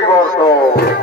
পরিবর্তন।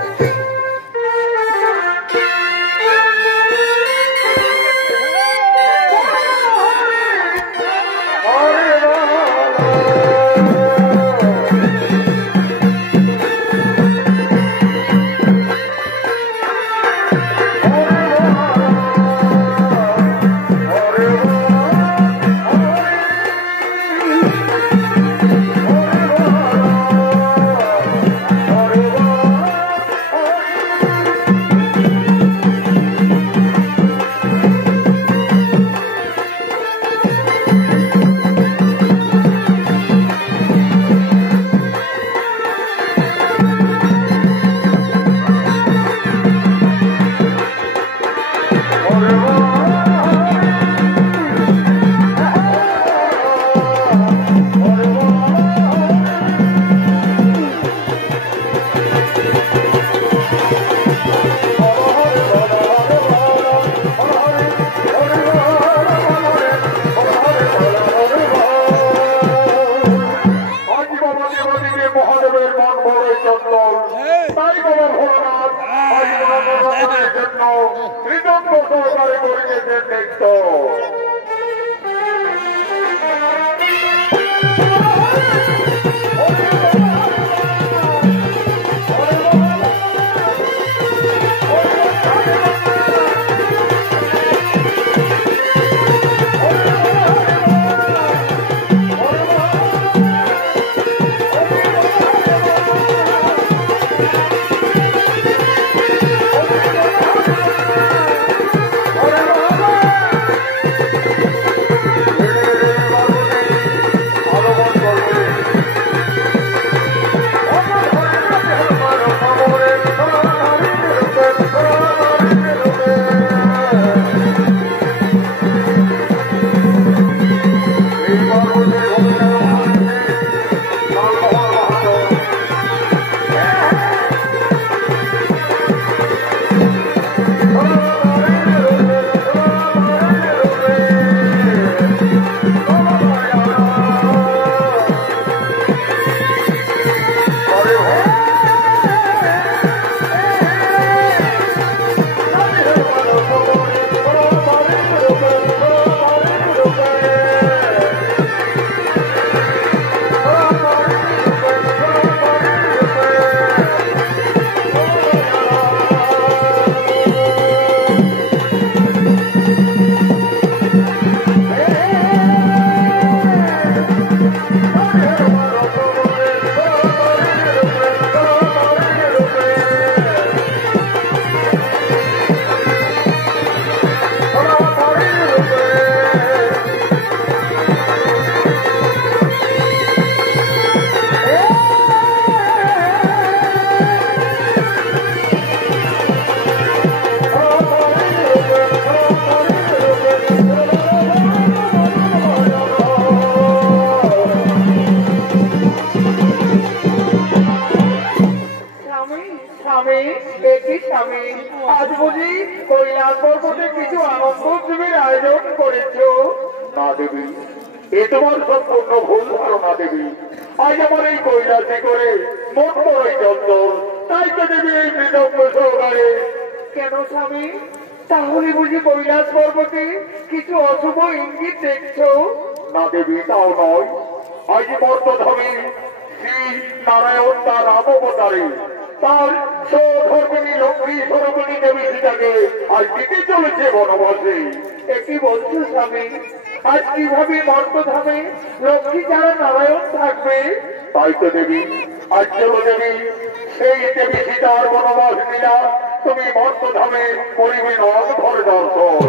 আজ বুঝি কৈলাস পর্বতে কিছু আনন্দ উৎসবের আয়োজন করেছ? না দেবী, এ তোমার সম্পূর্ণ ভুল ধারণা দেবী। আজ আমার এই কৈলাসে করে মন বড়ই চঞ্চল, তাই তো দেবী এই মৃদঙ্গ সহকারে। কেন স্বামী, তাহলে বুঝি কৈলাস পর্বতে কিছু অশুভ ইঙ্গিত দেখছ? না দেবী, তাও নয়। আজ মর্তধামে শ্রী নারায়ণ তার রামবতারে তার সহধর্মিনী লক্ষ্মী সরবণী দেবী সীতাকে আজ দিতে চলেছে বনবাসে। একই বলছো স্বামী, আজ কিভাবে মর্তধামে লক্ষ্মী ছাড়া নারায়ণ থাকবে? তাই তো দেবী, আজ চলো দেবী সেই দেবী সীতার বনবাস লীলা তুমি মর্তধামে করিবে নন ঘর দর্শন।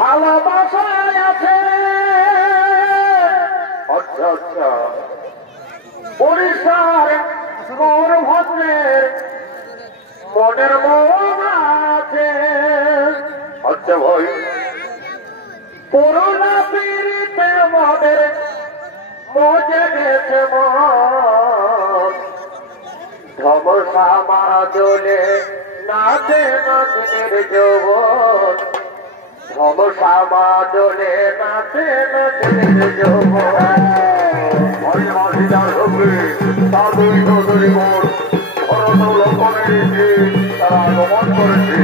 ভালোবাসায় আছে আচ্ছা আচ্ছা, উড়িষ্যার গৌরভদ্রের মনের মন আছে। আচ্ছা ভাই, করুণা পীড়িতের মনের মজে গেছে মন। দোলে নাচে নাচের যৌবন ধমসামা দোলে নাচে নাচের যৌবন ওই মাঝিদার সঙ্গে তার দুই চৌধুরী বোন ভরত লক্ষণের এসে তারা আগমন করেছে।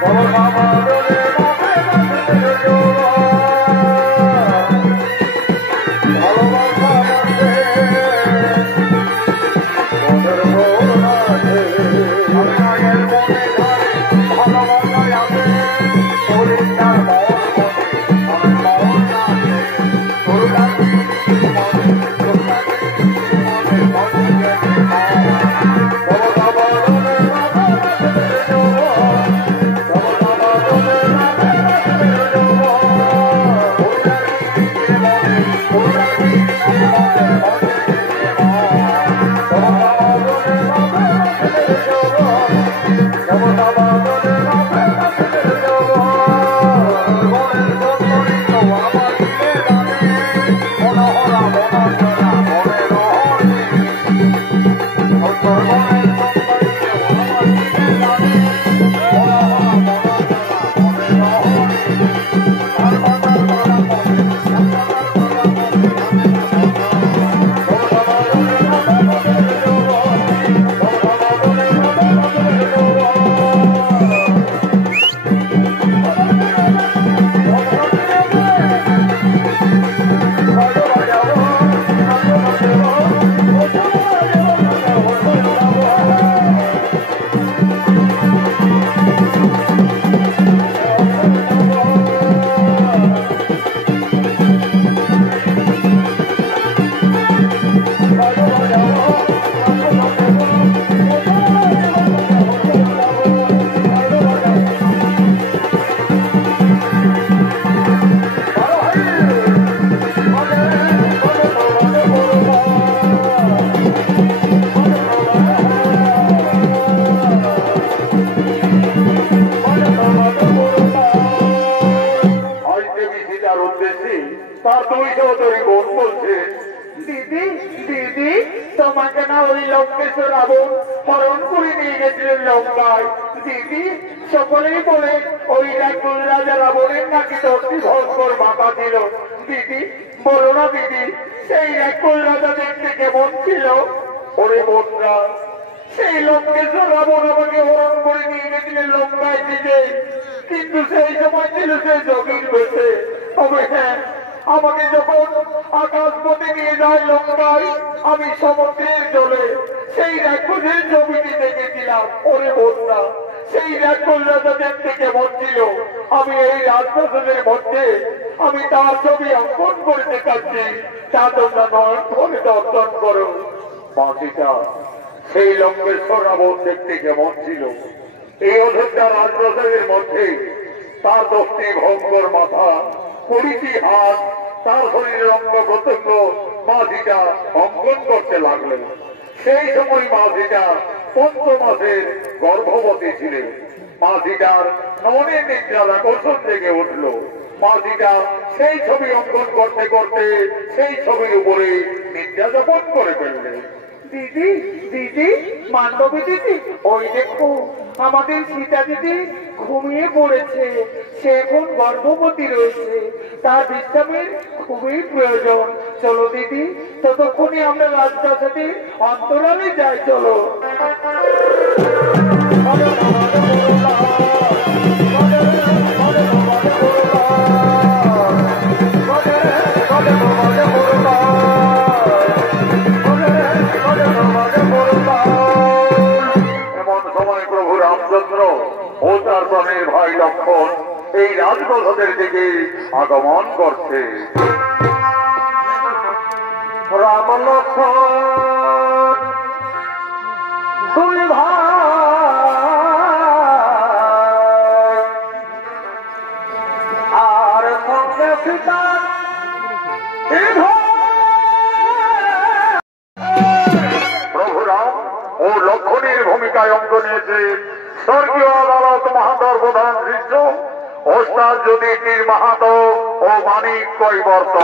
ধমসামা দোলে নাচে নাচের যৌবন ভালোবাসা আছে মনের মন আছে মায়ের মনে ধারে ভালোবাসায় আছে পরিষ্কার মন তোমাকে না ওই লঙ্কেশ্বর রাবণ হরণ করে নিয়ে গেছিলেন লঙ্কায় দিদি সকলেই বলে ওই রাজা রাবণের নাকি 10টি ভয়ঙ্কর মাথা ছিল দিদি বলো না দিদি সেই রাক্ষস রাজা দেখতে কেমন ছিল ওরে বোনরা সেই লঙ্কেশ্বর রাবণ আমাকে হরণ করে নিয়ে গেছিলেন লঙ্কায় দিদি কিন্তু সেই সময় ছিল সেই জমির বেশে তবে হ্যাঁ আমাকে যখন আকাশপথে নিয়ে যায় লঙ্কায় আমি সমুদ্রের জলে সেই রাক্ষসের জমিটি দেখেছিলাম ওরে বোনরা সেই রাক্ষস রাজা দেখতে কেমন ছিল আমি এই রাজপ্রাসাদের মধ্যে আমি তার ছবি অঙ্কন করে দেখাচ্ছি তা তোমরা নয়ন করে দর্শন করো মাঝিটা সেই লঙ্কেশ্বর রাবণ দেখতে কেমন ছিল এই অযোধ্যা রাজপ্রাসাদের মধ্যে তার 10টি ভয়ঙ্কর মাথা 20টি হাত তার শরীরের অঙ্গ প্রত্যঙ্গ মাঝিটা অঙ্কন করতে লাগলেন সেই সময় মাঝিটা 5 মাসের গর্ভবতী ছিলেন মাঝিটার মনের নিদ্রার আকর্ষণ জেগে উঠল মাঝিটা সেই ছবি অঙ্কন করতে করতে সেই ছবির উপরে নিদ্রা যাপন করে ফেললেন দিদি দিদি মান্ডবী দিদি ওই দেখো আমাদের সীতা দিদি ঘুমিয়ে পড়েছে সে এখন গর্ভবতী রয়েছে তার বিশ্রামের খুবই প্রয়োজন চলো দিদি ততক্ষণে আমরা রাজপ্রাসাদে অন্তরালে যাই চলো ও তার প্রাণের ভাই লক্ষণ এই রাজপ্রাসাদের দিকে আগমন করছে রাম লক্ষণ দুই ভাই আর সঙ্গে সীতা প্রভু রাম ও লক্ষণের ভূমিকায় অঙ্গ নিয়েছে স্বর্গীয় আদালত মাহাতর প্রধান শিষ্য ওস্তাদ যুধিষ্ঠির মাহাতো ও মানিক কৈবর্ত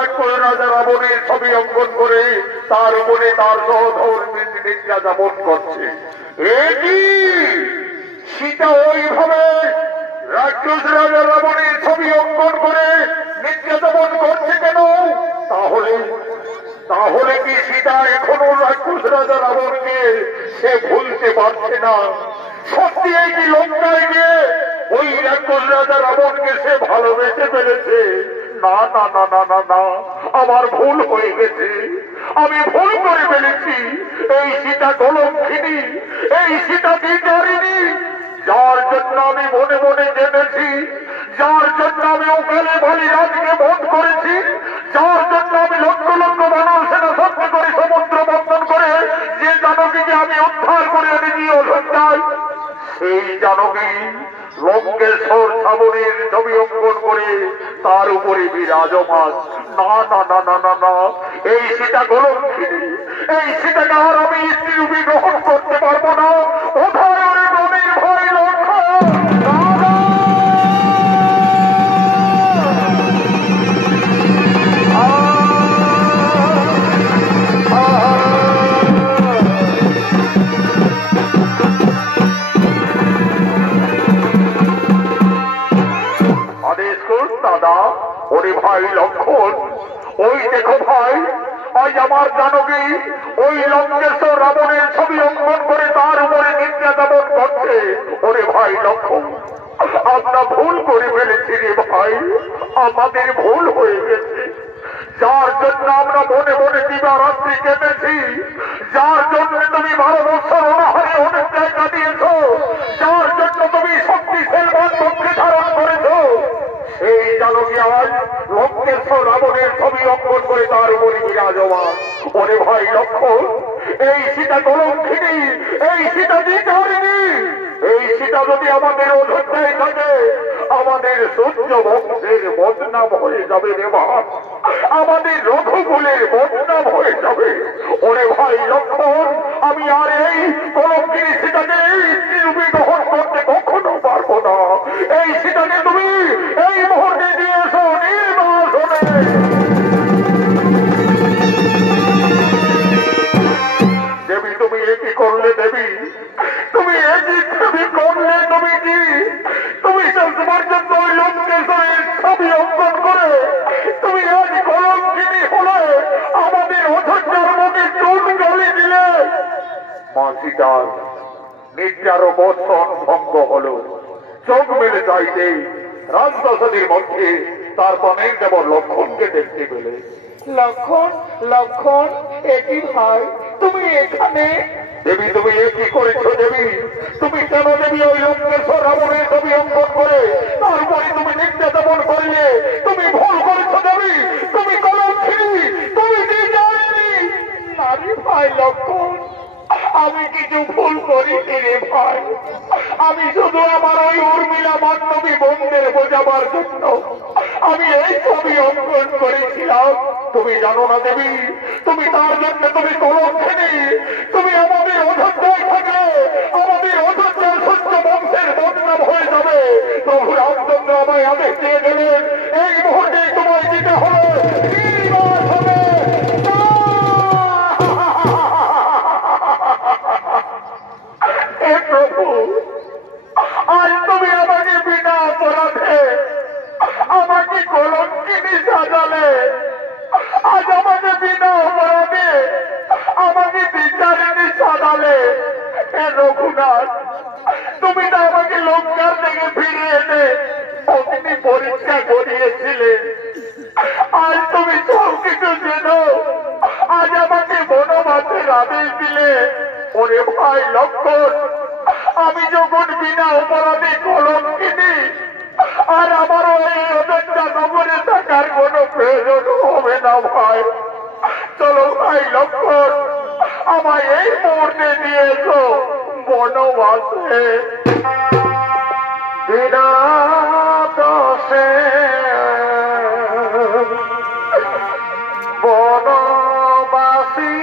রাক্ষস রাজা রাবণের ছবি অঙ্কন করে তার উপরে তার সহধর্মী নিদ্রা যাপন করছে। এটি সীতা ওইভাবে রাক্ষস রাজা রাবণের ছবি অঙ্কন করে নিদ্রা যাপন করছে কেন? তাহলে কি সীতা এখনো রাক্ষস রাজা রাবণকে সে ভুলতে পারছে না? সত্যি এই কি লঙ্কায় গিয়ে ওই রাক্ষস রাজা রাবণকে সে ভালোবেসে ফেলেছে? না না না না না না, আমার ভুল হয়ে গেছে, আমি ভুল করে ফেলেছি। এই সীতা কলঙ্কিনী, এই সীতা বিচারিণী, যার জন্য আমি মনে মনে জেনেছি, যার জন্য আমি ওখানে বলি রাজকে বধ করেছি, যার জন্য আমি লক্ষ লক্ষ মানব সেনা সত্য করে সমুদ্র বন্ধন করে যে জানকীকে আমি উদ্ধার করে এনেছি অযোধ্যায়, সেই জানকী লঙ্কেশ্বর শ্রাবণের ছবি অঙ্কন করে তার উপরে বিরাজমান। না না না না না না, এই সীতা কলঙ্কিনী, এই সীতাকে আর আমি স্ত্রীরূপে গ্রহণ করতে পারবো না। উদয়নের নদীর ভয় লক্ষ্য দাদা। ওরে ভাই লক্ষণ, ওই দেখো ভাই, আজ আমার জানকী ওই লঙ্কেশ্বর রাবণের ছবি অঙ্কন করে তার উপরে নিদ্রা যাপন করছে। ওরে ভাই লক্ষণ, আমরা ভুল করে ফেলেছি রে ভাই, আমাদের ভুল হয়ে গেছে। যার জন্য আমরা মনে মনে দিবারাত্রি কেটেছি, যার জন্য তুমি 12 বছর অনাহারে অনেক জায়গা কাটিয়েছ, যার জন্য তুমি শক্তিশালী পক্ষে ধারণ করেছ, এই জানকী আজ লঙ্কেশ্বর রাবণের ছবি অঙ্কন করে তার উপরে বিরাজমান। ওরে ভাই লক্ষণ, এই সীতা কলঙ্কিনী, এই সীতা বিচারিণী, এই সীতা যদি আমাদের অযোধ্যায় থাকে, আমাদের সূর্য বংশের বদনাম হয়ে যাবে রে বাপ, আমাদের রঘুকুলের বদনাম হয়ে যাবে। ওরে ভাই লক্ষণ, আমি আর এই কলঙ্কিনী সীতাকে এই স্ত্রীরূপে গ্রহণ করতে কখনো পারবো না। এই সীতাকে তুমি এই মুহূর্তে দিয়েছ নির্বাসনে। দেবী তুমি একই করলে, দেবী তুমি একই ছবি করলে, তুমি কি তুমি শেষ পর্যন্ত ওই লঙ্কেশ্বরের ছবি অঙ্কন করে তুমি আজ কলঙ্কিনী হলে আমাদের অযোধ্যার মুখে চুন গলে দিলে। মা সীতার নিদ্রারও বর্ষণ ভঙ্গ হলো। চোখ মেলে চাইতে রাজপ্রাসাদের মধ্যে তার পানের দেবর লক্ষণকে দেখতে পেলে। লক্ষণ, লক্ষণ, একই ভাই তুমি এখানে? দেবী তুমি এ কি করেছ? দেবী তুমি কেন দেবী ওই লঙ্কেশ্বর রাবণের ছবি অঙ্কন করে তারপরে তুমি নিদ্রা যাপন করলে? তুমি ভুল করেছ দেবী, তুমি কলঙ্কিনী, তুমি কি জানি? নারী ভাই লক্ষণ, আমি কিছু ভুল করি রে ভাই, আমি শুধু আমার ওই উর্মিলা মান্ডবী বোনদের বোঝাবার জন্য আমি এই ছবি অঙ্কন করেছিলাম। তুমি জানো না দেবী, তুমি তার জন্য তুমি কলঙ্কিনী, তুমি আমাদের অযোধ্যায় থাকলে আমাদের অযোধ্যার সূর্য বংশের বদনাম হয়ে যাবে। প্রভু রামচন্দ্র আমায় আদেশ দিয়ে গেলেন, এই মুহূর্তে তোমায় দিতে হবে নির্বাসনে। হে প্রভু, আজ তুমি আমাকে বিনা অপরাধে আমাকে কলঙ্কিনী সাজালে, আজ আমাকে বিনা অপরাধে আমাকে বিচারিণী সাজালে। হে রঘুনাথ, তুমি তো আমাকে লঙ্কার থেকে ফিরে এনে অগ্নি পরীক্ষা করিয়েছিলে, আজ তুমি সব কিছু জেনো, আজ আমাকে বনবাসের আদেশ দিলে। ওরে ভাই লক্ষণ, আমি যখন বিনা অপরাধে কলঙ্কিনী, আর আমারও এই অযোধ্যা নগরে থাকার কোনো প্রয়োজন হবে না ভাই। চলো ভাই লক্ষণ, আমায় এই মুহূর্তে নিয়ে এসো বনবাসে। বিনা দোষে বনবাসী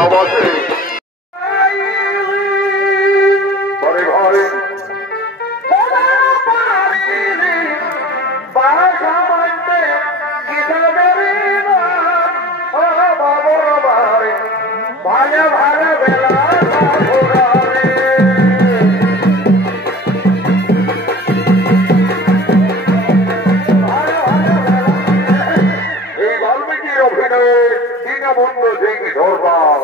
ভালোবাসে ঘরে ঘরে ভালো ভালো বেলা এই বাল্মীকির অভিনয়ে দীনবন্ধু সিং সরকার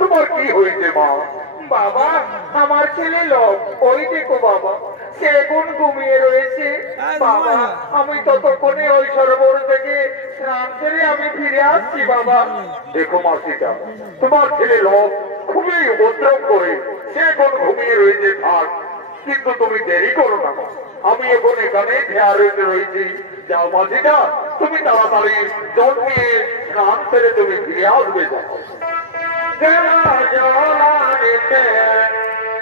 তোমার কি হয়েছে মা? বাবা, আমার ছেলে লোক ওই দেখো বাবা, সে কোন ঘুমিয়ে রয়েছে। বাবা, আমি ততক্ষণে ওই সরোবর থেকে স্নান করে আমি ফিরে আসছি বাবা। দেখো মাসিটা, তোমার ছেলে লোক খুবই উপদ্রব করে সে কোন ঘুমিয়ে রয়েছে থাক, কিন্তু তুমি দেরি করো না মা, আমি এখন এখানে খেয়াল রয়েছি। যাও মাসিটা, তুমি তাড়াতাড়ি জল নিয়ে স্নান সেরে তুমি ফিরে আসবে। যাও জলা জলা দিতে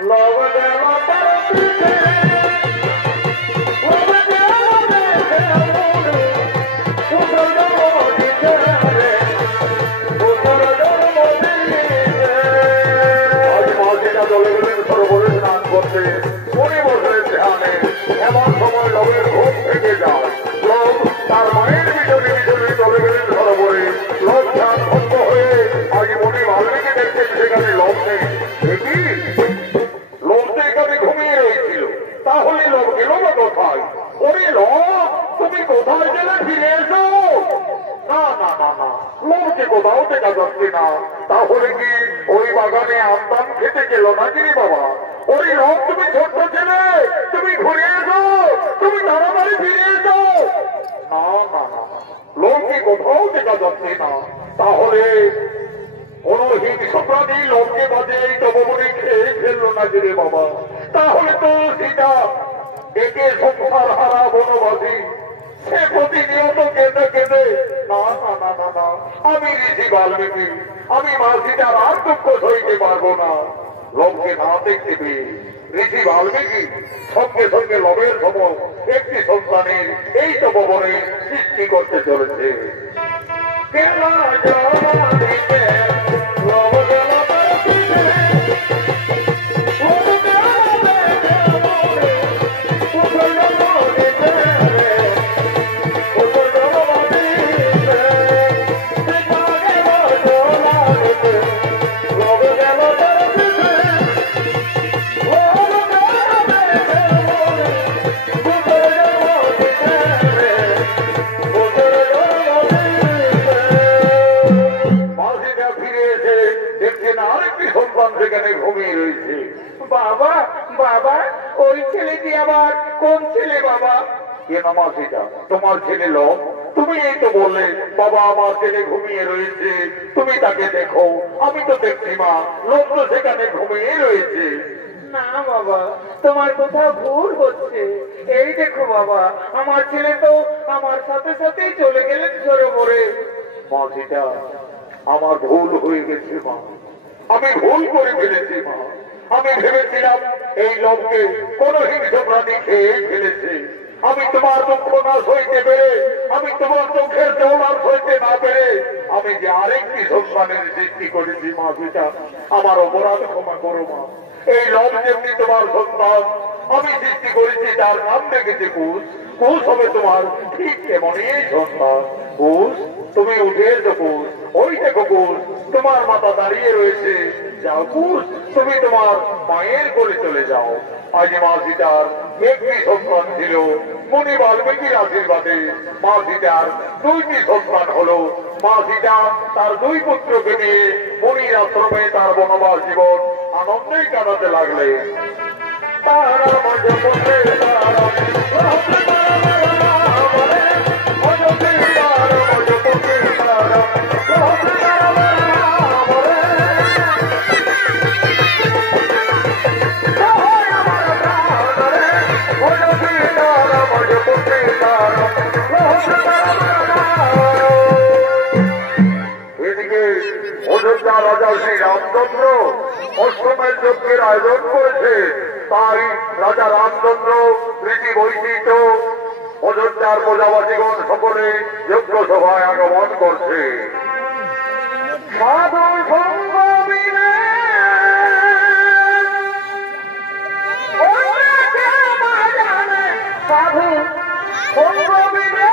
লব দেব পরতে লব দেব দিতে উদর দেব দিতে রে উদর দেব দিতে। আজ মাসিটা চলে গেলেন সরোবরে স্নান করতে, উনি বসলেন ধ্যানে। এমন সময় লবের ঘুম থেকে যায়। লোক তার মায়ের পিছনে পিছনে চলে গেলেন সরোবরে। লোক ধ্যান ভঙ্গ হয়ে আজ মনে ভাল্মিকে দেখছেন সেখানে লোক নেই। দেখি লোক তো এখানে ঘুমিয়ে রয়েছিল, তাহলে লোক গেল না কোথায়? ওরে লোক, তুমি কোথায় গেলে? ফিরে এসো। না না না না, লোককে কোথাও দেখা যাচ্ছে না। তাহলে কি ওই বাগানে আমদাম খেতে গেল নাকি রে বাবা? ওই লোক, তুমি ছোট্ট ছেলে, তুমি ঘুরে এসো, তুমি তাড়াতাড়ি ফিরে এসো। না না না না, লোককে কোথাও দেখা যাচ্ছে না। তাহলে কোন হিংস্র প্রাণী লোককে বাজে এই তপবনে খেয়ে ফেললো নাকি রে বাবা? তাহলে তো সীতা একে সংসার হারা বনবাসী, সে প্রতিনিয়ত কেঁদে কেঁদে। না না না না না, আমি ঋষি বাল্মীকি, আমি মা সীতার আর দুঃখ সইতে পারবো না। লোককে না দেখতে পেয়ে ঋষি বাল্মীকি সঙ্গে সঙ্গে লবের সময় একটি সন্তানের এই তপবনে সৃষ্টি করতে চলেছে। কেলা জলা দিতে লব দেব পরতে লব দেব দিতে উদর দেব দিতে রে উদর দেব দিতে। জাগে জলা দিতে লব দেব পরতে লব দেব দিতে দেখছেন আরেকটি সন্তান সেখানে ঘুমিয়ে রয়েছে। বাবা বাবা ওই ছেলেটি আবার কোন ছেলে বাবা? এ নামাজ এটা তোমার ছেলে লোক। তুমি এই তো বললে বাবা আমার ছেলে ঘুমিয়ে রয়েছে, তুমি তাকে দেখো। আমি তো দেখছি মা, লোক তো সেখানে ঘুমিয়ে রয়েছে। না বাবা, তোমার কোথাও ভুল হচ্ছে। এই দেখো বাবা, আমার ছেলে তো আমার সাথে সাথেই চলে গেলেন সরোবরে। মা সেটা আমার ভুল হয়ে গেছে মা, আমি ভুল করে ফেলেছি মা। আমি ভেবেছিলাম এই লোককে কোন হিংস্র প্রাণী খেয়ে ফেলেছে। আমি তোমার দুঃখ না সইতে পেরে, আমি তোমার চোখের জল আর সইতে না পেরে আমি যে আরেকটি সন্তানের সৃষ্টি করেছি মা, সেটা আমার অপরাধ ক্ষমা করো মা। এই লোক যেমনি তোমার সন্তান আমি সৃষ্টি করেছি, তার নাম রেখেছে কুশ। কুশ হবে তোমার ঠিক তেমনই সন্তান। কুশ তুমি উঠে এসো কুশ, ওই দেখো কুশ তোমার মাথা দাঁড়িয়ে রয়েছে। যাও কুশ, তুমি তোমার মায়ের কোলে চলে যাও। আজ মা সীতার একটি সন্তান ছিল, মুনি বাল্মীকির আশীর্বাদে মা সীতার দুইটি সন্তান হলো। মা সীতা তার দুই পুত্রকে নিয়ে মুনির আশ্রমে তার বনবাস জীবন আনন্দেই কাটাতে লাগলেন। তারা মজা করতে রাজা শ্রী রামচন্দ্র অষ্টমের যজ্ঞের আয়োজন করেছে। তাই রাজা রামচন্দ্র প্রীতি বৈশিষ্ট্য অযোধ্যার প্রজাবাসীগণ সকলে যজ্ঞ সভায় আগমন করছে। সাধু সঙ্গ বিনে সাধু সঙ্গ বিনে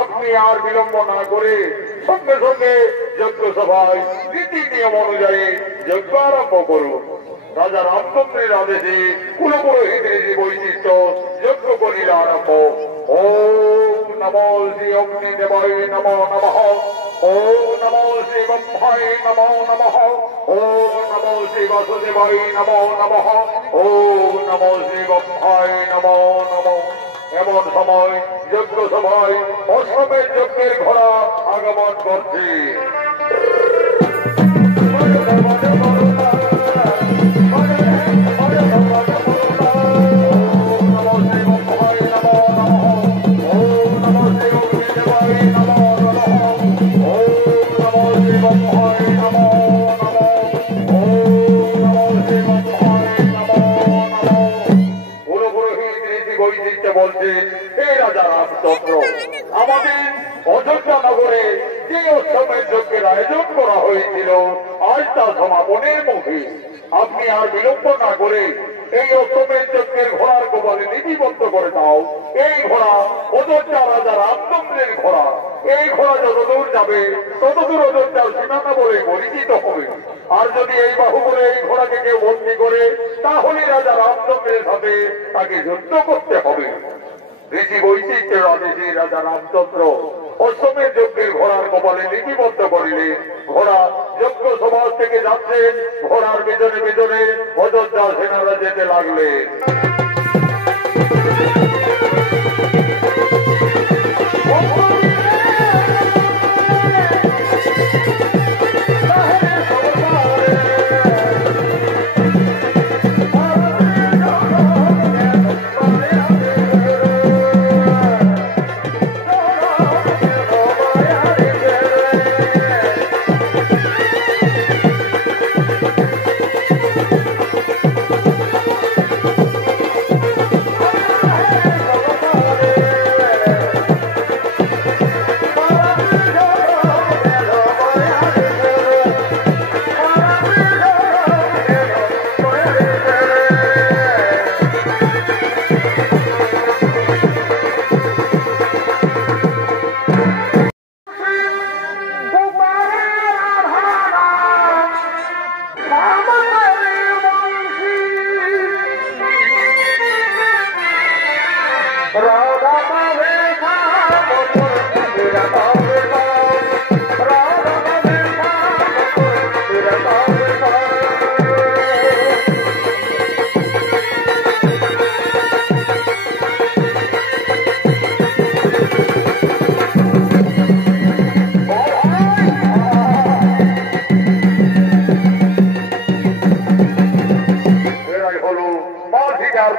আপনি আর বিলম্ব না করে সঙ্গে সঙ্গে যজ্ঞ সভায় নীতি নিয়ম অনুযায়ী যজ্ঞ আরম্ভ করুন। রাজা রামচন্দ্রের আদেশে কুলপুরোহিতের বৈশিষ্ট্য যজ্ঞ করিল আরম্ভ। ওম নমো শ্রী অগ্নি দেবায় নমো নমঃ। ওম নমো শ্রী ব্রহ্মায় নমো নমঃ। ওম নমো শ্রী বাসুদেবায় নমো নমঃ। ওম নমো শ্রী ব্রহ্মায় নমো নমঃ। এমন সময় যজ্ঞ সভায় অষ্টমের যজ্ঞের ঘোড়া আগমন করছে। আমাদের অযোধ্যা নগরে যে অষ্টমের যজ্ঞের আয়োজন করা হয়েছিল আজ তা সমাপনের মুখে। আপনি আর বিলম্ব না করে এই অষ্টমের যজ্ঞের ঘোড়ার গোপালে লিপিবদ্ধ করে দাও। এই ঘোড়া অযোধ্যা রাজা রামচন্দ্রের ঘোড়া। এই ঘোড়া যতদূর যাবে ততদূর অযোধ্যার সীমানা বলে পরিচিত হবে। আর যদি এই বাহুবলে এই ঘোড়াকে কেউ বন্দী করে তাহলে রাজা রামচন্দ্রের সাথে তাকে যুদ্ধ করতে হবে। ঋষি বৈশিষ্ট্যের আদেশে রাজা রামচন্দ্র অষ্টমের যজ্ঞের ঘোড়ার কপালে লিপিবদ্ধ করিলে ঘোড়া যজ্ঞ সমাজ থেকে যাচ্ছেন। ঘোড়ার পেছনে পেছনে অযোধ্যা সেনারা যেতে লাগলেন।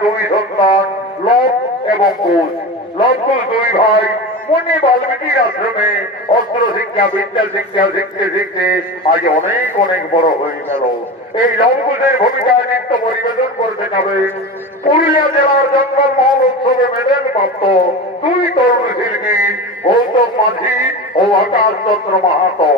দুই সন্তান লব এবং কুশ। লব কুশ দুই ভাই মুনি বাল্মীকির আশ্রমে অস্ত্র শিক্ষা বিদ্যা শিক্ষা শিখতে শিখতে আজ অনেক অনেক বড় হয়ে গেল। এই লব কুশের ভূমিকায় নৃত্য পরিবেশন করতে যাবে পুরুলিয়া জেলার জঙ্গল মহল উৎসবে মেডেল প্রাপ্ত দুই তরুণ শিল্পী গৌতম মাঝি ও আকাশ চন্দ্র মাহাতো।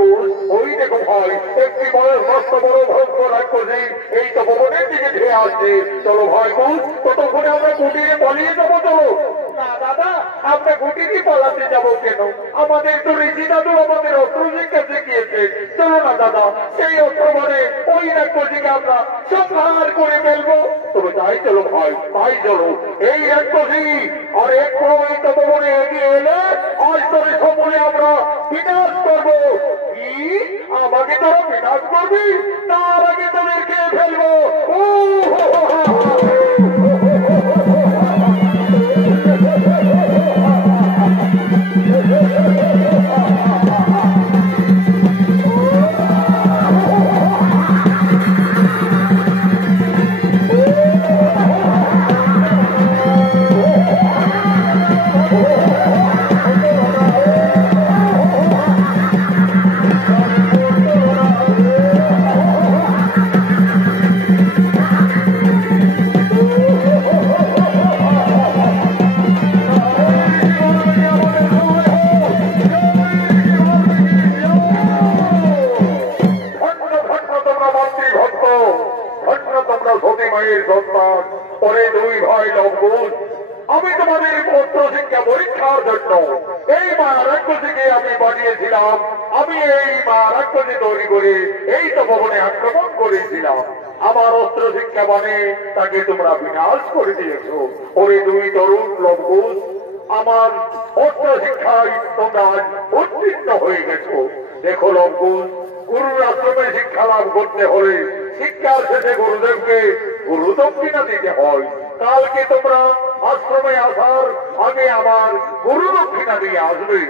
লঙ্কুশ, ওই দেখো ভাই একটি বয়স মস্ত বড় ভক্ত রাক্ষসী এই তপবনের দিকে ধেয়ে আসছে। চলো ভাই কুশ, ততক্ষণে আমরা কুটিরে পালিয়ে যাবো। চলো। না দাদা, আমরা কুটিরে পালাতে যাবো কেন? আমাদের তো ঋষি দাদু আমাদের অস্ত্র শিক্ষা শিখিয়েছে। চলো না দাদা, সেই অস্ত্র মানে ওই রাক্ষসীকে আমরা সংহার করে ফেলবো। তবে তাই চলো ভাই, তাই চলো। এই রাক্ষসী আর এক এই তপবনে এগিয়ে এলে আজ তোর সময় আমরা বিনাশ করবো। কি? আমাকে তোরা বিনাশ করবি? তার আগে তোদের খেয়ে ফেলবো। আমি তোমাদের পত্র শিক্ষা পরীক্ষার জন্য এই মা রাক্ষসীকে আমি বানিয়েছিলাম। আমি এই মা রাক্ষসী তৈরি করে এই তপবনে আক্রমণ করেছিলাম। আমার অস্ত্র শিক্ষা মানে তাকে তোমরা বিনাশ করে দিয়েছ। ওরে দুই তরুণ লঙ্কুশ, আমার অস্ত্র শিক্ষায় তোমরা উত্তীর্ণ হয়ে গেছো। দেখো লঙ্কুশ, গুরুর আশ্রমে শিক্ষা লাভ করতে হলে শিক্ষার শেষে গুরুদেবকে গুরু দক্ষিণা দিতে হয়। কালকে তোমরা আশ্রমে আসার আগে আমার গুরু দক্ষিণা দিয়ে আসবে।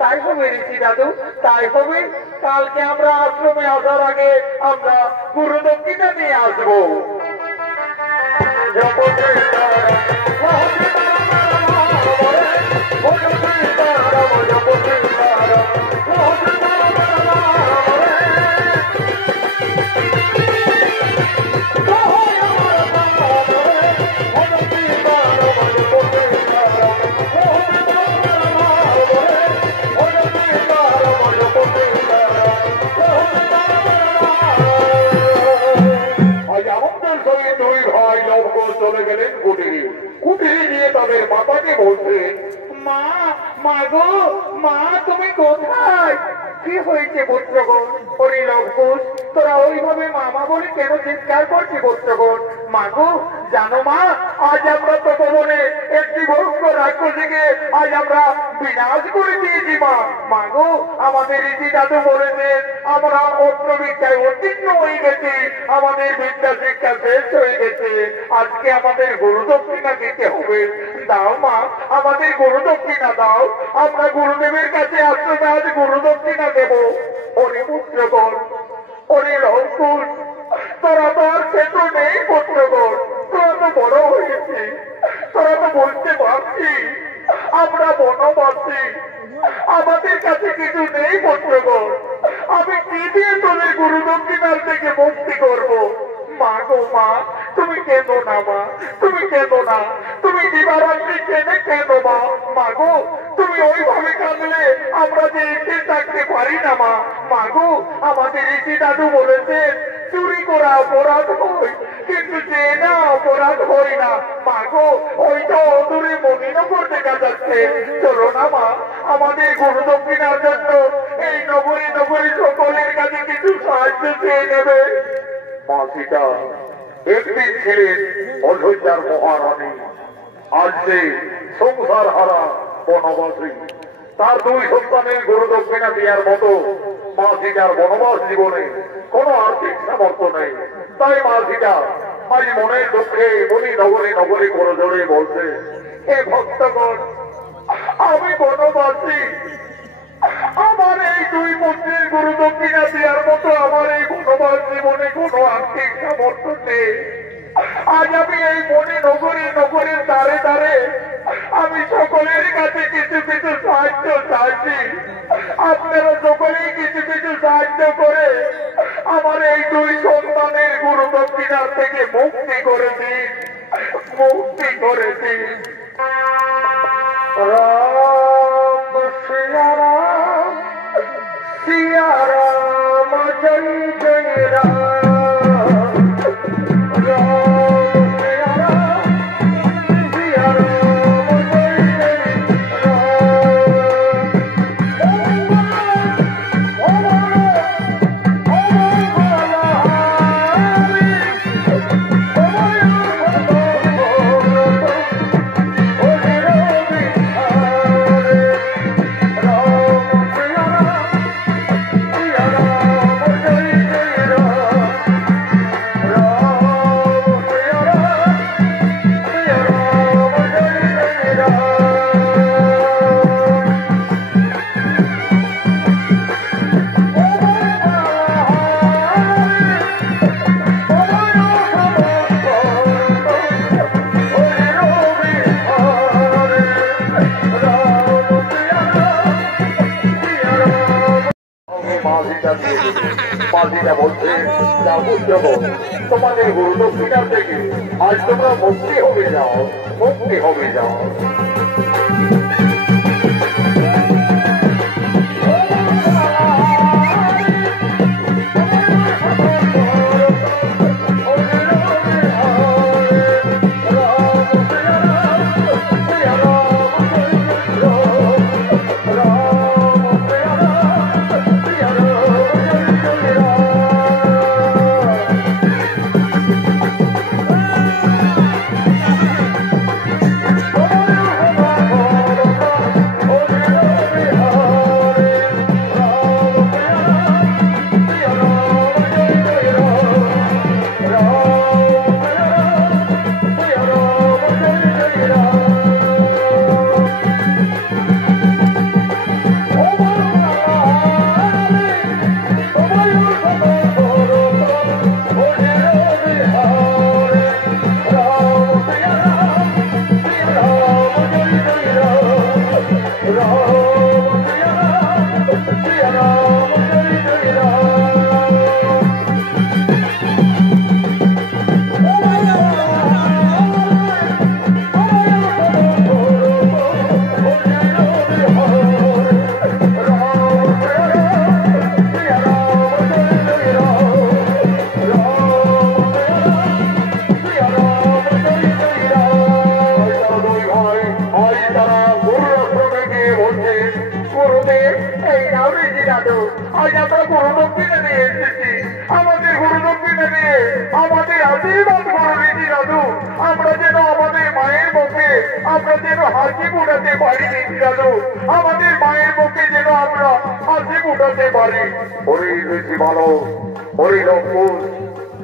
তাই হবে ঋষি দাদু, তাই হবে। কালকে আমরা আশ্রমে আসার আগে আমরা গুরু দক্ষিণা নিয়ে আসবো। চলে গেলেন কুটিরে। কুটিরে গিয়ে তাদের মাতাকে বলছে, মা, মা গো, মা তুমি কোথায়? কি হয়েছে পুত্রগণ? ওরে লঙ্কুশ, তোরা ওইভাবে মামা বলে কেন চিৎকার করছি পুত্রগণ? মা গো, জানো মা, আজ আমরা তপবনে একটি ভয়ঙ্কর রাক্ষসীকে আজ আমরা বিনাশ করে দিয়েছি। মা, মা গো, আমাদের ঋষি দাদু বলেছেন আমরা অস্ত্র বিদ্যায় উত্তীর্ণ হয়ে গেছি, আমাদের বিদ্যা শিক্ষা শেষ হয়ে গেছে। আজকে আমাদের গুরু দক্ষিণা দিতে হবে। দাও মা, আমাদের গুরু দক্ষিণা দাও। আমরা গুরুদেবের কাছে আশ্রমে আজ গুরু দক্ষিণা দেব। ওরে পুত্রগণ, ওরে লঙ্কুশ, তোরা তো আর ছোট নেই পুত্রগণ, তোরা তো বড় হয়েছি, তোরা তো বলতে পারছি আমরা বনবাসী, আমাদের কাছে কিছু নেই পুত্রগণ। আমি কি দিয়ে তোদের গুরু দক্ষিণার থেকে মুক্তি করবো? মা গো মা, তুমি কেঁদো না মা, তুমি কেঁদো না, তুমি দিবারাত্রি কেঁদে কেঁদো মা। মা গো, তুমি ওইভাবে কাঁদলে আমরা যে এসে থাকতে পারি না মা। মা গো, আমাদের ঋষি দাদু বলেছেন চুরি করা অপরাধ হয়, কিন্তু যে না অপরাধ হয় না। মা গো, ওইটা অদূরে মনিনগর দেখা যাচ্ছে। চলো না মা, আমাদের গুরু দক্ষিণার জন্য এই নগরী নগরী সকলের কাছে কিছু সাহায্য চেয়ে নেবে। মা সীতা একদিন ছিলেন অযোধ্যার মহারানী, আজ সে সংসার হারা বনবাসী। তার দুই সন্তানের গুরু দক্ষিণা দেওয়ার মতো মা সীতার বনবাস জীবনে কোন আর্থিক সামর্থ্য নেই। তাই মা সীতা আজ মনের দুঃখে মনি নগরে নগরে করে জোরে বলছে, হে ভক্তগণ, আমি বনবাসী, আমার এই দুই পুত্রের গুরু দক্ষিণা দেওয়ার মতো আমার এই বনবাস জীবনে কোনো আর্থিক সামর্থ্য নেই। আজ আমি এই মনে নগরী নগরের দ্বারে দ্বারে আমি সকলের কাছে কিছু কিছু সাহায্য চাইছি। আপনারা সকলেই কিছু কিছু সাহায্য করে আমার এই দুই সন্তানের গুরু দক্ষিণার থেকে মুক্তি করে দিন, মুক্তি করে দিন। রাম সিয়া রাম, সিয়া রাম। মাঝিটা দিয়ে দেবে। মাঝিটা বলছে যাও যাবো তোমাদের গুরু দক্ষিণা থেকে আজ তোমরা মুক্তি হবে যাও, মুক্তি হবে যাও।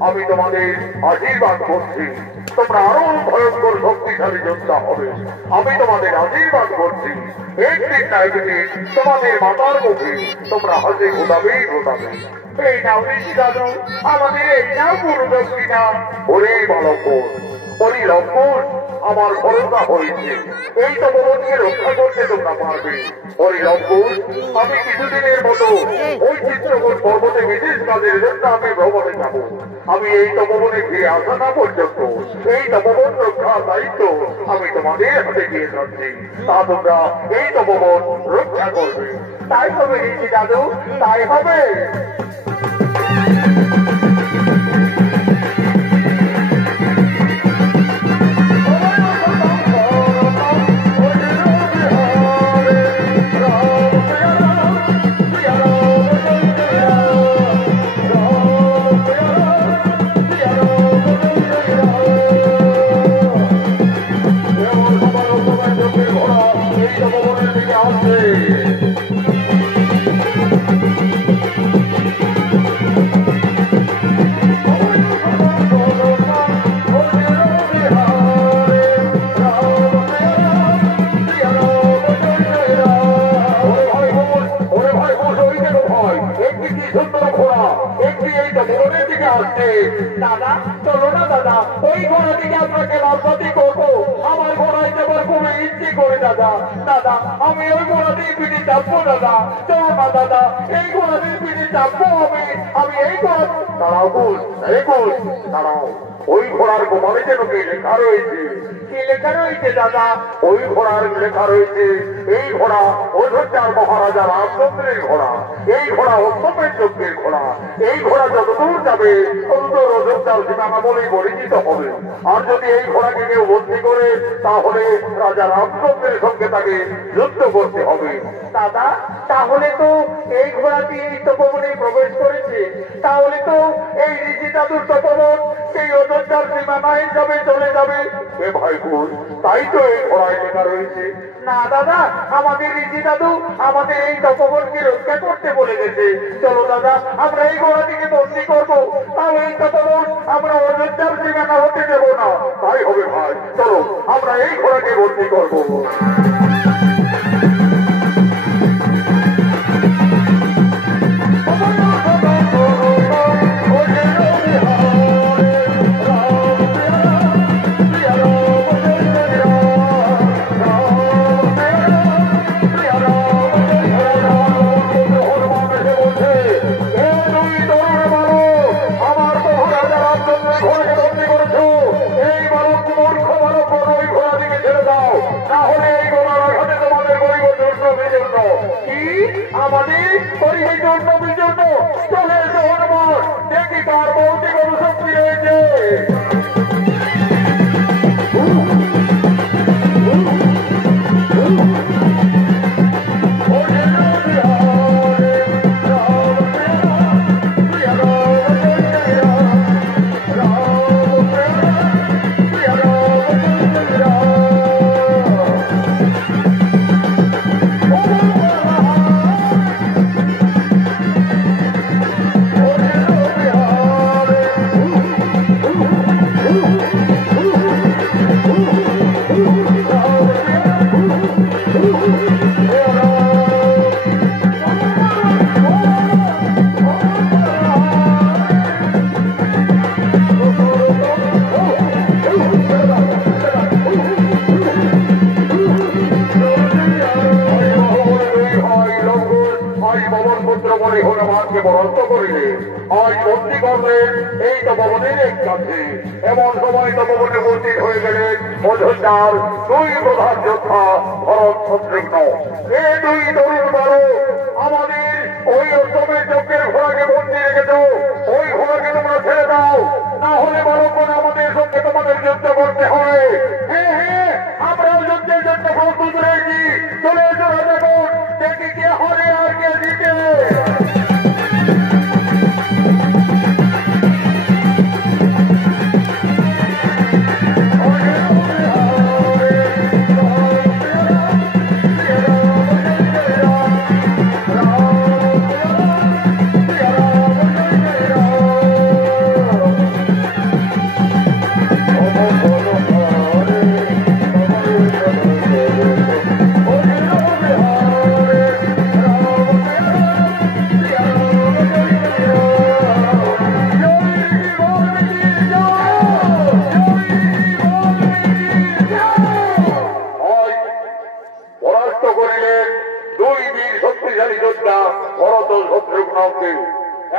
আমি তোমাদের আশীর্বাদ করছি, তোমরা আরো ভয়ঙ্কর শক্তিশালী যোদ্ধা হবে। আমি তোমাদের আশীর্বাদ করছি, একদিন না একদিন তোমাদের মাতার মুখে তোমরা হাসি ঘোটাবেই ঘোটাবে। এই নাও ঋষি দাদু, আমাদের এই নাও গুরু দক্ষিণা। ওরে বালকর, ওরে লক্ষণ, আমার ভরসা হয়েছে এই তপবনকে রক্ষা করতে তোমরা পারবে। ওরে লক্ষণ, আমি কিছুদিনের মতো ওই চিত্রকূট পর্বতে বিশেষ কাজের জন্য আমি ভ্রমণে যাব। আমি এই তপবনে ফিরে আসা না পর্যন্ত এই তপবন রক্ষার দায়িত্ব আমি তোমাদের হাতে দিয়ে যাচ্ছি। তা তোমরা এই তপবন রক্ষা করবে। তাই হবে ঋষি দাদু, তাই হবে। দাদা চলো না দাদা, ওই ঘোড়া দিকে আপনাকে লাভবাদী করবো। আমার ঘোড়ায় যাবার কোনো ইচ্ছে করে দাদা। দাদা আমি ওই ঘোড়া দিয়ে পিঠে চাপবো দাদা, চলো না দাদা, এই ঘোড়া দিয়ে পিঠে চাপবো আমি এই ঘোড়া। দাঁড়াও বুঝ, দাঁড়াও, ওই ঘোড়ার গোমানে যেন কি লেখা রয়েছে? কি লেখা রয়েছে দাদা? ওই ঘোড়ার লেখা রয়েছে এই ঘোড়া অযোধ্যার মহারাজা রামচন্দ্রের ঘোড়া, এই ঘোড়া অশ্বমের যজ্ঞের ঘোড়া। এই ঘোড়া যতদূর যাবে ততদূর অযোধ্যার সীমানা বলেই পরিচিত হবে। আর যদি এই ঘোড়াকে কেউ বন্দী করে তাহলে রাজা রামচন্দ্রের সঙ্গে তাকে যুদ্ধ করতে হবে। দাদা তাহলে তো এই ঘোড়াটি এই তপবনে প্রবেশ করেছে, তাহলে তো এই ঋষি দাদুর তপবন সেই অযোধ্যার সীমানা হিসাবে চলে যাবে। তাই তো এই ঘোড়ায় লেখা রয়েছে। না দাদা, আমাদের ঋষি দাদু আমাদের এই তপবনকে রক্ষা করতে বলে গেছে। চলো দাদা, আমরা এই ঘোড়াটিকে বন্দী করবো, তাও এই তপবন আমরা অযোধ্যার সীমানা হতে দেব না। তাই হবে ভাই, চলো আমরা এই ঘোড়াকে বন্দী করবো। কামাদি করি জন্য বিজন্য চলে এসে হনুমান দেখি তার ভৌতিক অনুশক্তি রয়েছে। হনুমানকে বরাদ্দ করিলে আজ বন্দি করলেন এই তপবনের এক কাছে। এমন সময় তপবনে উপস্থিত হয়ে গেলেন অযোধ্যার দুই প্রধান যোদ্ধা ভরত শত্রুঘ্ন। এই দুই তরুণ বালক আমাদের ওই অষ্টমের যজ্ঞের ঘোড়াকে বন্দি রেখেছ, ওই ঘোড়াকে তোমরা ছেড়ে দাও, না হলে বালকগণ আমাদের সঙ্গে তোমাদের যুদ্ধ করতে হবে। হ্যাঁ হ্যাঁ, আমরাও যুদ্ধের জন্য প্রস্তুত রয়েছি। চলে এসো রাজাগণ, দেখি কে হারে আর কে জিতে।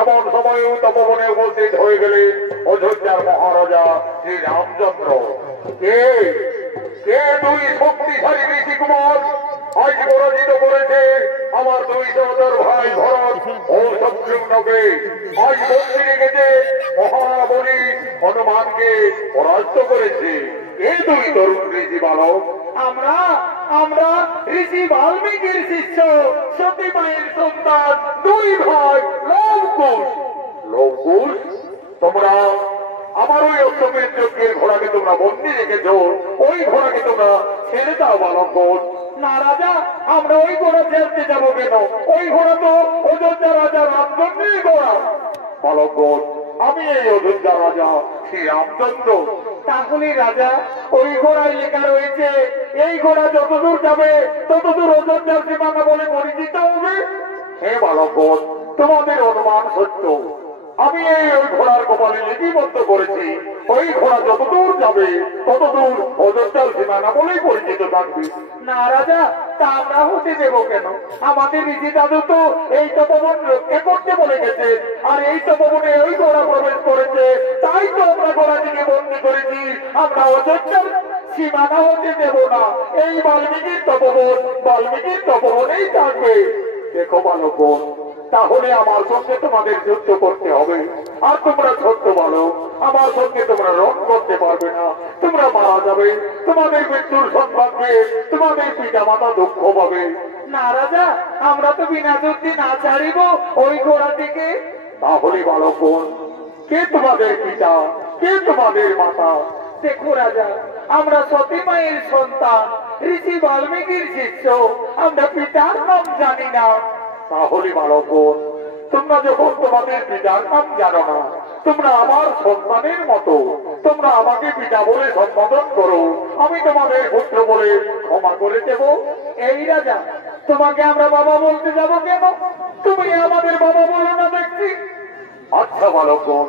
এমন সময়ও তপবনে উপস্থিত হয়ে গেলেন অযোধ্যার মহারাজা শ্রী রামচন্দ্র। কে কে দুই শক্তিশালী ঋষি কুমার আজ পরাজিত করেছে আমার দুই সহোদর ভাই ভরত ও শত্রুঘ্নকে। আজ বন্দি রেখেছে মহাবলী হনুমানকে পরাস্ত করেছে। এই দুই তরুণ ঋষি বালক আমরা আমরা ঋষি বাল্মীকির শিষ্য, সতী মায়ের সন্তান, দুই ভাই লবকুশ। লবকুশ, তোমরা আমার ওই অষ্টমের যজ্ঞের ঘোড়াকে তোমরা বন্দি রেখেছ, ওই ঘোড়াকে তোমরা ছেড়ে দাও বালকগণ। না রাজা, আমরা ওই ঘোড়া ছেড়তে যাবো কেন? ওই ঘোড়া তো অযোধ্যা রাজা রামচন্দ্রের ঘোড়া। বালকগণ, আমি এই অযোধ্যা রাজা শ্রী রামচন্দ্র। তাহলে রাজা, ওই ঘোড়ায় লেখা রয়েছে এই ঘোড়া যতদূর যাবে ততদূর অযোধ্যার সীমানা বলে পরিচিত হবে। হে বালকগণ, তোমাদের অনুমান সত্য। আমি এই ওই ঘোড়ার কপালে লিপিবদ্ধ করেছি ওই ঘোড়া যতদূর যাবে ততদূর অযোধ্যার সীমানা বলেই পরিচিত থাকবে। না রাজা, তা আমরা হতে দেব কেন? আমাদের ঋষি দাদু তো এই তপবন রক্ষা করতে বলে গেছে, আর এই তপবনে ওই ঘোড়া প্রবেশ করেছে, তাই তো আমরা ঘোড়াটিকে বন্দি করেছি। আমরা অযোধ্যার সীমানা হতে দেব না। এই বাল্মীকির তপবনেই থাকবে। দেখো বালকগণ, তাহলে আমার সঙ্গে তোমাদের যুদ্ধ করতে হবে। আর তোমরা ছোট্ট বালক, আমার সঙ্গে তোমরা রণ করতে পারবে না, তোমরা মারা যাবে। তোমাদের মৃত্যুর সংবাদ পেয়ে তোমাদের পিতা মাতা দুঃখ পাবে। না রাজা, আমরা তো বিনা যুদ্ধে না ছাড়িব ওই ঘোড়াটিকে। তাহলে বালকগণ, কে তোমাদের পিতা, কে তোমাদের মাতা? দেখো রাজা, আমরা সতী মায়ের সন্তান, ঋষি বাল্মীকির শিষ্য, আমরা পিতার নাম জানি না। তাহলে বালকগণ, তোমরা যখন তোমাদের পিতার নাম জানো না, তোমরা আমার সন্তানের মতো, তোমরা আমাকে পিতা বলে সম্বোধন করো, আমি তোমাদের পুত্র বলে ক্ষমা করে দেব। এই রাজা, তোমাকে আমরা বাবা বলতে যাব কেন? তুমি আমাদের বাবা বলো না দেখছি। আচ্ছা বালকগণ,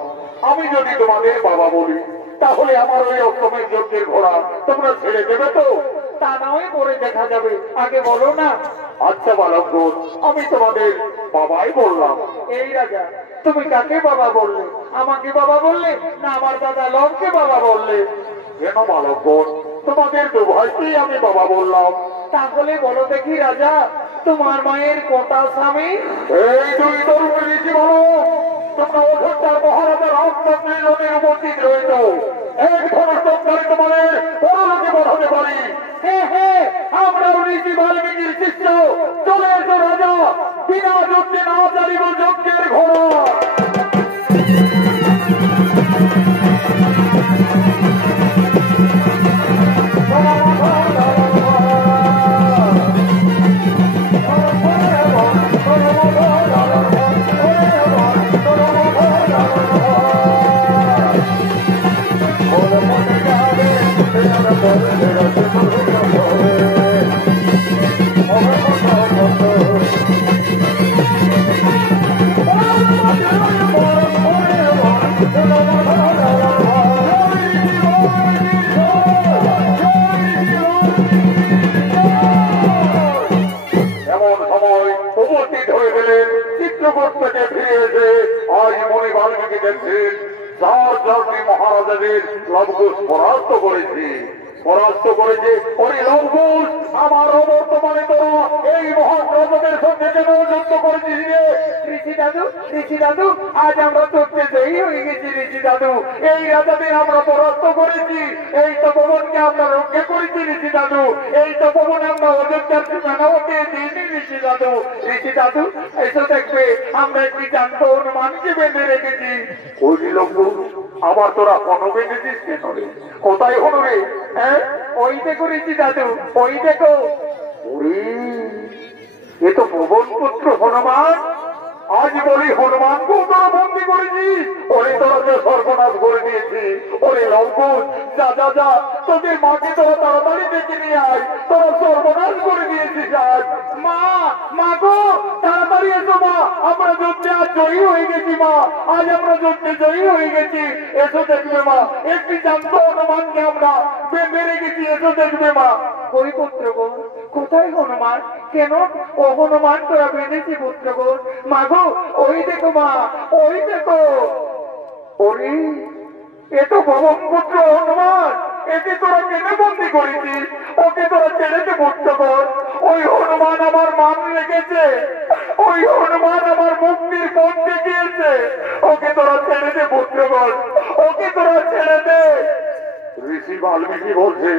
আমি যদি তোমাদের বাবা বলি তাহলে আমার ওই অষ্টমের যজ্ঞের ঘোড়া তোমরা ছেড়ে দেবে তো? তা নয়, করে দেখা যাবে, আগে বলো না। আচ্ছা বালকগণ, আমি তোমাদের বাবাই বললাম। এই রাজা, তুমি কাকে বাবা বললে? আমাকে বাবা বললে না আমার দাদা লবকে বাবা বললে? কেন বালকগণ, তোমাদের দু ভাইকেই আমি বাবা বললাম। তাহলে বলো দেখি রাজা, তোমার মায়ের কটা স্বামী? এই দুই তরুণ ঋষি বলো তোমরা অযোধ্যার মহারাজা রামচন্দ্রের লোকের উপস্থিত রয়েছ। এক ধনুষ্টঙ্কারে তোমাদের পরলোকে পাঠাতে পারি। হ্যাঁ হ্যাঁ, আমরাও ঋষি বাল্মীকির শিষ্য। চলে এসো রাজা, বিনা যুদ্ধে না চালিব যজ্ঞের ঘোড়া। উপস্থিত হয়ে গেলেন চিত্রকূট থেকে ফিরে এসে আজ মনে বাল্মীকি দেখছেন চার চারটি মহারাজাদের লবকুশ পরাস্ত করেছে। ওই লবকুশ আমার অবর্তমানে তোরা এই মহারাজাদের সঙ্গে কেন যুদ্ধ করেছিস রে? ঋষি দাদু, আজ আমরা চড়তে জয়ী হয়ে গেছি। ঋষি দাদু, এই রাজাদের আমরা পরাস্ত করেছি। এই তপবনকে আমরা রক্ষা করেছি। ঋষি দাদু, এই তপবনে আমরা অযোধ্যার সীমানাকে দিইনি। ঋষি দাদু এসে দেখবে আমরা একটি জান্ত হনুমানকে বেঁধে রেখেছি। ওই লবকুশ আবার তোরা কোনো বেঁধেছিস কেন রে? কোথায় হনু রে? হ্যাঁ, ওই দেখো ঋষি দাদু, ওই দেখো। এ তো পবন পুত্র হনুমান। আজ বলি হনুমানকেও তোরা বন্দি করেছিস। ওরে তোরা যে সর্বনাশ করে দিয়েছি। ওরে লবকুশ, যা যা যা, তোদের মাকে তোরা তাড়াতাড়ি ডেকে নিয়ে আয়। তোরা সর্বনাশ করে দিয়েছিস আজ। মা গো, তাড়াতাড়ি এসো মা, আমরা যুদ্ধে আজ জয়ী হয়ে গেছি। মা, আজ আমরা যুদ্ধে জয়ী হয়ে গেছি। এসো দেখবে মা, একটি জান্ত হনুমানকে আমরা বেঁধে রেখেছি। এসো দেখবে মা। ওই পুত্রগণ, কোথায় হনুমান? কেন ও হনুমান তোরা বেঁধেছি পুত্রগণ? মা গো, ওই দেখো মা, ওই দেখো। ওরে এ তো পবন পুত্র হনুমান। একে তোরা কেন বন্দি করেছিস? ওকে তোরা ছেড়েতে পুত্রগণ। ওই হনুমান আমার মান রেখেছে। ওই হনুমান আমার মুক্তির পথ দেখিয়েছে। ওকে তোরা ছেড়ে দে পুত্রগণ, ওকে তোরা ছেড়ে দে। ঋষি বাল্মীকি বলছে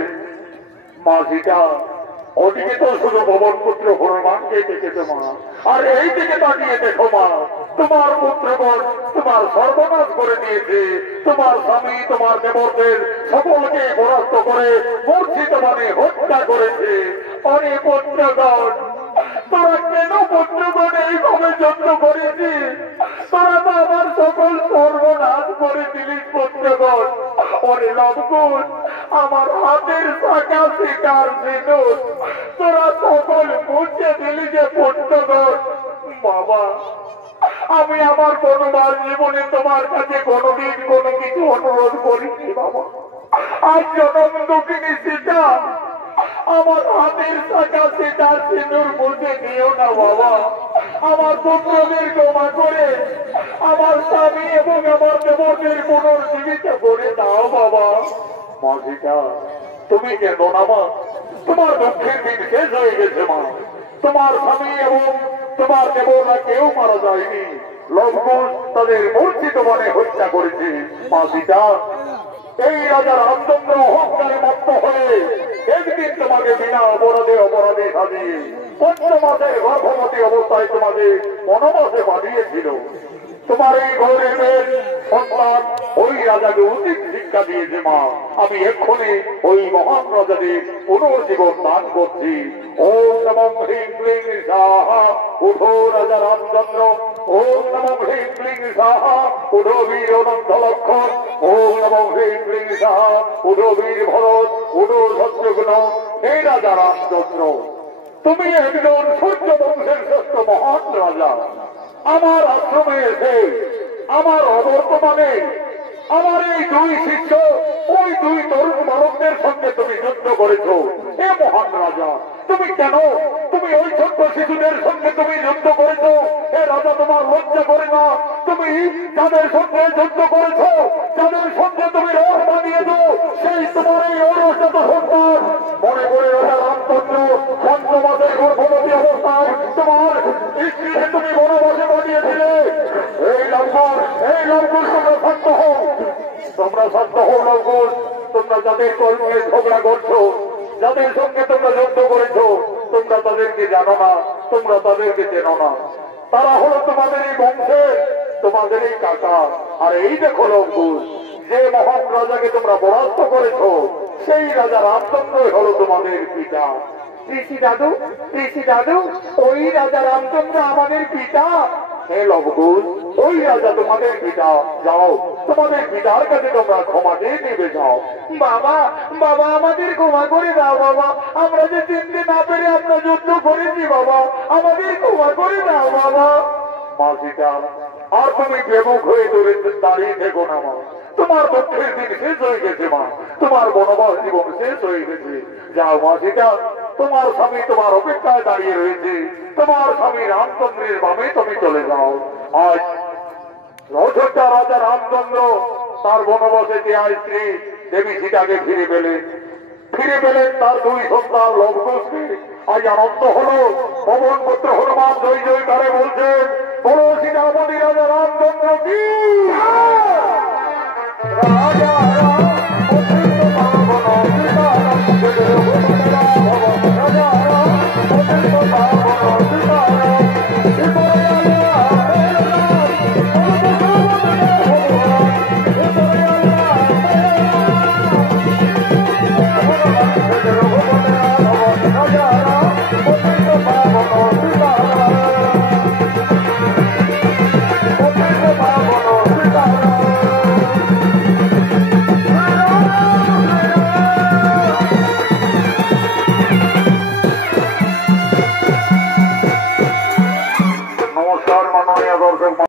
মাঝিটা ওদিকে তো শুধু পবন পুত্র হনুমানকে দেখেছে মা, আর এই দিকে তাকিয়ে দেখো মা, তোমার পুত্রগণ তোমার সর্বনাশ করে দিয়েছে। তোমার স্বামী তোমার দেবরদের সকলকে পরাস্ত করে মূর্ছিত মানে হত্যা করেছে। অরে পুত্রগণ, তোরা কেন পুত্রগণ এইভাবে যত্ন করেছিস? তোরা তো আমার সকল সর্বনাশ করে দিলিস পুত্রগণ। ওরে লবকুশ, আমার হাতের শাখা শিকার সিঁদুর তোরা সকল মুছে দিলি যে পুত্রগণ। বাবা, আমি আমার কোনবার জীবনে তোমার কাছে কোনদিন কোনো কিছু অনুরোধ করিনি বাবা। আজ জনম দুঃখিনী সীতা, আমার হাতের শাখা সীতার সিঁদুর মুছে দিও না বাবা। আমার পুত্রদের ক্ষমা করে আমার স্বামী এবং আমার দেবদের পুনর্জীবিত করে দাও বাবা। মাঝিটা তুমি কেন না মা? তোমার দুঃখের দিন শেষ হয়ে গেছে মা। তোমার স্বামী এবং তোমার দেবরা কেউ মারা যায়নি। লবকুশ তাদের মূর্ছিত মনে হত্যা করেছে। মাঝিটা এই রাজা রামচন্দ্র অহংকারে মত্ত হয়ে একদিন তোমাকে বিনা অপরাধে সাজিয়ে ৫ মাসের গর্ভবতী অবস্থায় তোমাকে বনবাসে পাঠিয়েছিল। তোমার এই ঘরের মেয়ের সন্তান ওই রাজাকে উচিত শিক্ষা দিয়েছে মা। আমি এক্ষুনি ওই মহান রাজাকে পুনর্জীবন দান করছি। ওম নমঃ হ্রিং ক্লিং স্বাহা, উঠো রাজা রামচন্দ্র। ওম নমঃ হ্রিং ক্লিং স্বাহা, উঠো বীর অনন্ত লক্ষণ। ওম নমঃ হ্রিং ক্লিং স্বাহা, উঠো বীর ভরত, উঠো শত্রুঘ্ন। হে রাজা রামচন্দ্র, তুমি একজন সূর্য বংশের শ্রেষ্ঠ মহান রাজা। আমার আশ্রমে এসে আমার অবর্তমানে আমার এই দুই শিষ্য ওই দুই তরুণ বালকদের সঙ্গে তুমি যুদ্ধ করেছো। হে মহান রাজা, তুমি কেন তুমি ওই ছোট্ট শিশুদের সঙ্গে তুমি যুদ্ধ করেছো? হে রাজা, তোমার লজ্জা করে না? তুমি যাদের সঙ্গে যুদ্ধ করেছো, যাদের সঙ্গে তুমি রথ বানিয়েছো, সেই তোমার এই অরসত সন্তান মনে করে রাজা রামচন্দ্র ৫ মাসের গর্ভবতী অবস্থায় তোমার স্ত্রীকে তুমি বনবাসে পাঠিয়েছিলে। এই লঙ্কুশ তোমরা শান্ত হও, তোমরা শান্ত হও লঙ্কুশ। তোমরা যাদের সঙ্গে ঝগড়া করছো, যাদের সঙ্গে তোমরা যুদ্ধ করেছো, তোমরা তাদেরকে জানো না, তোমরা তাদেরকে চেনো না। তারা হলো তোমাদের এই বংশের, তোমাদের এই কাকা। আর এই দেখো লঙ্কুশ, যে মহান রাজাকে তোমরা পরাস্ত করেছো, সেই রাজা রামচন্দ্রই হলো তোমাদের পিতা। ঋষি দাদু, ওই রাজা রামচন্দ্র আমাদের পিতা। হে লবকুশ, ওই রাজা তোমাদের পিতা। যাও, তোমাদের পিতার কাছে তোমরা ক্ষমা চেয়ে নেবে যাও। বাবা আমাদের ক্ষমা করে দাও বাবা, আমরা যে চিনতে না পেরে আমরা যুদ্ধ করেছি বাবা, আমাদের ক্ষমা করে দাও বাবা। মা সীতা, আর তুমি বেমুখ হয়ে দাঁড়িয়ে থেকো না মা। তোমার দুঃখের দিন শেষ হয়ে গেছে মা, তোমার বনবাস জীবন শেষ হয়ে গেছে। যাও মা সীতা, তোমার স্বামী তোমার অপেক্ষায় দাঁড়িয়ে রয়েছে। তোমার স্বামী রামচন্দ্রের বামে তুমি চলে যাও। আজ অযোধ্যা রাজা রামচন্দ্র তার বনবাসে দেয়া স্ত্রী দেবী সীতাকে ফিরে পেলেন তার দুই সন্তান লবকুশকে। আজ আনন্দ হলো। পবন পুত্র হনুমান জয় জয়কারে বলছেন, বলো সীতাপতি রাজা রামচন্দ্র কি রাজা রাম